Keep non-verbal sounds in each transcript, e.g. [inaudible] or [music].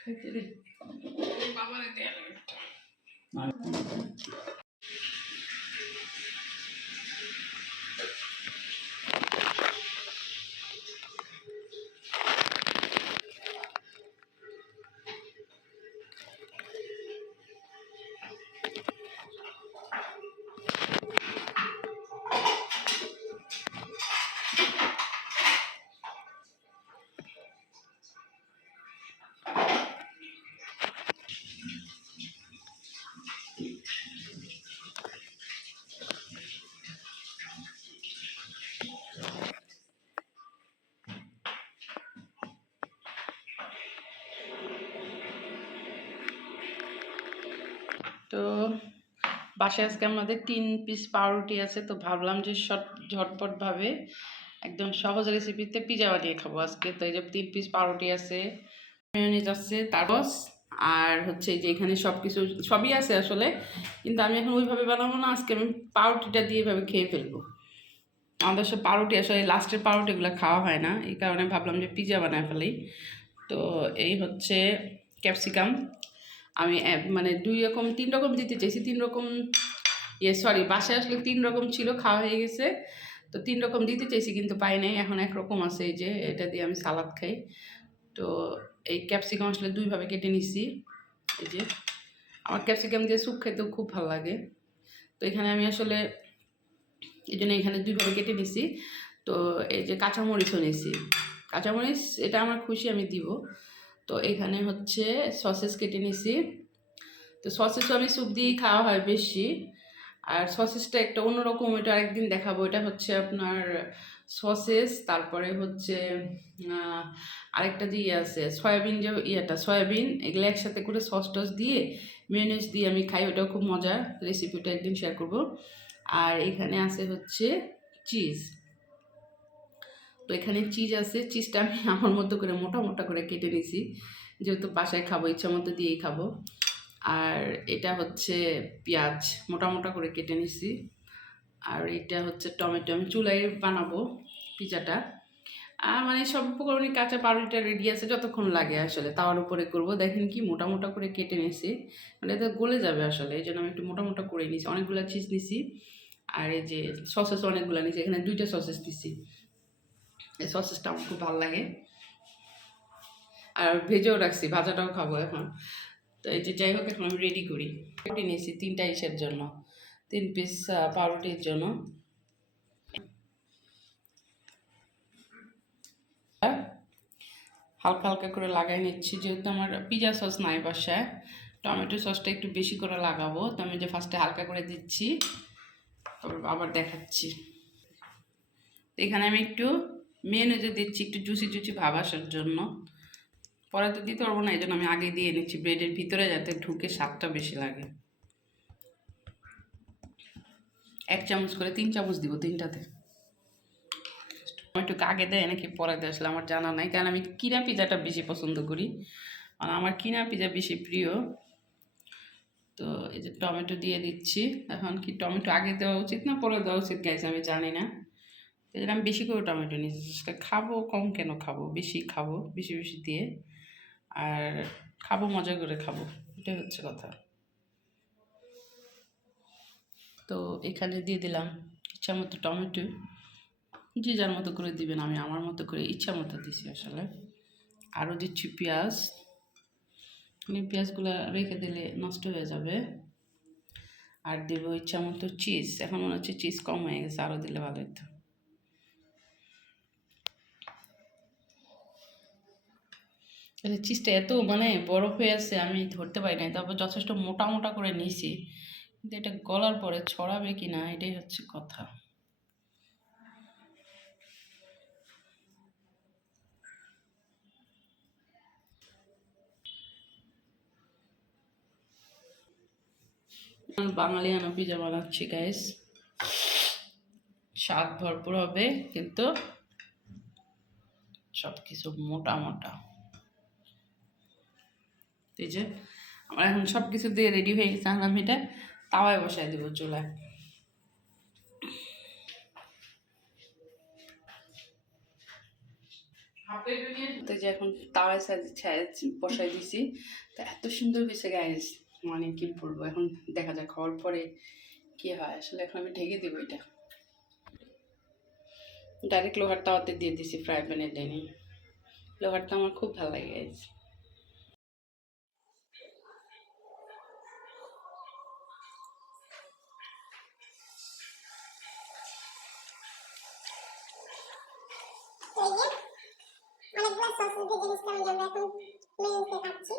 খাইতে রে বাবারে দেয়া বাসায় আজকে আমাদের তিন পিস পাউরুটি আছে, তো ভাবলাম যে শট ঝটপটভাবে একদম সহজ রেসিপিতে পিজা বানিয়ে খাব আজকে। তো এই যে তিন পিস পাউরুটি আছে মেয়নিজ আছে তারপস আর হচ্ছে যে এখানে সব কিছু সবই আছে আসলে, কিন্তু আমি এখন ওইভাবে বানাবো না, আজকে আমি পাউরুটিটা দিয়ে এভাবে খেয়ে ফেলব। আমাদের সব পাউরুটি, আসলে লাস্টের পাউরুটিগুলো খাওয়া হয় না, এই কারণে ভাবলাম যে পিজা বানায় ফেলি। তো এই হচ্ছে ক্যাপসিকাম আমি মানে দুই রকম, তিন রকম দিতে চাইছি, তিন রকম ইয়ে সরি বাসায় আসলে তিন রকম ছিল, খাওয়া হয়ে গেছে, তো তিন রকম দিতে চাইছি, কিন্তু পাই নাই, এখন এক রকম আছে এই যে, এটা দিয়ে আমি সালাদ খাই, তো এই ক্যাপসিকাম আসলে দুইভাবে কেটে নিছি, এই যে, আমার ক্যাপসিকাম দিয়ে স্যুপ খেতেও খুব ভালো লাগে, তো এখানে আমি আসলে, এই জন্য এখানে দুইভাবে কেটে নিছি, তো এই যে কাঁচামরিচও নিছি, কাঁচামরিচ, এটা আমার খুশি আমি দিব তো এখানে হচ্ছে সসেস কেটে নিছি। তো সসেসও আমি স্যুপ দিয়েই খাওয়া হয় বেশি। আর সসেসটা একটা অন্যরকম ওইটা আরেকদিন দেখাবো। এটা হচ্ছে আপনার সসেস, তারপরে হচ্ছে আরেকটা দিয়ে আছে, সয়াবিন যে ইয়েটা, সয়াবিন, এগুলো একসাথে করে সস টস দিয়ে মেয়নেজ দিয়ে আমি খাই, ওটাও খুব মজার। রেসিপিটা একদিন শেয়ার করব। আর এখানে আছে হচ্ছে চিজ তো এখানে চিজ আছে। চিজটা আমি [laughs] আমার মতো করে মোটা মোটা করে কেটে নিছি। যেহেতু বাসায় খাব, ইচ্ছা মতো দিয়েই খাব। আর এটা হচ্ছে পেঁয়াজ, মোটা মোটা করে কেটে নিছি। আর এটা হচ্ছে টমেটো। আমি চুলায় বানাবো পিজাটা। আর মানে সব উপকরণই কাঁচা পাউরুটিটা রেডি আছে যতক্ষণ লাগে আসলে। তাওয়ার উপরে করব। দেখেন কি মোটা মোটা করে কেটে নিছি। মানে এটা গলে যাবে আসলে। এই জন্য আমি একটু মোটা মোটা করে নিছি। অনেকগুলো চিজ নিছি। আর এই যে সসেস অনেকগুলো নিছি। এখানে দুইটা সসেস দিছি। এই সসেসটা আমার খুব ভালো লাগে আর ভেজেও রাখছি, ভাজাটাও খাব এখন। তো এই যে যাই হোক, এখন আমি রেডি করি। রুটি নিয়েছি তিনটা ইসের জন্য, তিন পিস পাউরুটির জন্য। হালকা হালকা করে লাগাই নিচ্ছি, যেহেতু আমার পিজা সস নাই বাসায়। টমেটো সসটা একটু বেশি করে লাগাবো। তো আমি যে ফার্স্টে হালকা করে দিচ্ছি, তারপর আবার দেখাচ্ছি। এখানে আমি একটু মেয়নেজে দিচ্ছি, একটু জুসি জুসি ভাব আসার জন্য। পরে তো দিতে পারব না, এই জন্য আমি আগে দিয়ে নিচ্ছি ব্রেডের ভিতরে যাতে ঢুকে স্বাদটা বেশি লাগে। এক চামচ করে, তিন চামচ দিব তিনটাতে। একটু আগে দেয় নাকি, পরে দেয়, আসলে আমার জানা নাই। কারণ আমি কিনা পিজাটা বেশি পছন্দ করি। আর আমার কিনা পিজা বেশি প্রিয়। তো এই যে টমেটো দিয়ে দিচ্ছি। এখন কি টমেটো আগে দেওয়া উচিত না পরে দেওয়া উচিত গাইজ আমি জানি না। এই জন্য আমি বেশি করে টমেটো নিয়েছি খাব, কম কেন খাব? বেশি খাব, বেশি বেশি দিয়ে। আর খাব, মজা করে খাব, এটাই হচ্ছে কথা। তো এখানে দিয়ে দিলাম ইচ্ছা মতো টমেটো। যে যার মতো করে দিবেন, আমি আমার মতো করে ইচ্ছা মতো দিছি আসলে। আরও দিচ্ছি পেঁয়াজ। মানে পেঁয়াজগুলো রেখে দিলে নষ্ট হয়ে যাবে। আর দেবো ইচ্ছা মতো চিজ এখন মনে হচ্ছে চিজ কম হয়ে গেছে, আরও দিলে ভালো হতো চিজটা এত মানে বড় হয়ে আছে, আমি ধরতে পারি নাই। তারপর যথেষ্ট মোটা মোটা করে নিয়েছি। কিন্তু এটা গলার পরে ছড়াবে কি না এটাই হচ্ছে কথা। বাঙালি আনো পিজা বানাচ্ছি গাইস স্বাদ ভরপুর হবে, কিন্তু সব কিছু মোটা মোটা। এই যে, আমার এখন সব কিছু দিয়ে রেডি হয়ে গেছে, এখন আমি এটা তাওয়ায় বসায় দেবো চুলায়। তো যে এখন তাওয়ায় বসাই দিছি। তা এত সুন্দর হয়েছে গাইজ মানে কি বলব, এখন দেখা যাক খাওয়ার পরে কি হয়। আসলে এখন আমি ঢেকে দেবো এটা। ডাইরেক্ট লোহার তাওয়াতে দিয়ে দিছি ফ্রাই প্যানের ডেনে লোহারটা আমার খুব ভালো লাগে গাইজ এই যে অনেকগুলো সস দিয়ে জিনিসটা আমি আমরা এখন মেনুতে খাচ্ছি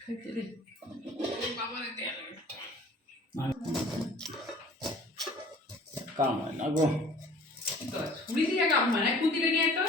খাইতে রে কাম হয় না গো। ছুরি দিয়ে কাম হয় না কুতিরে নিয়ে তো।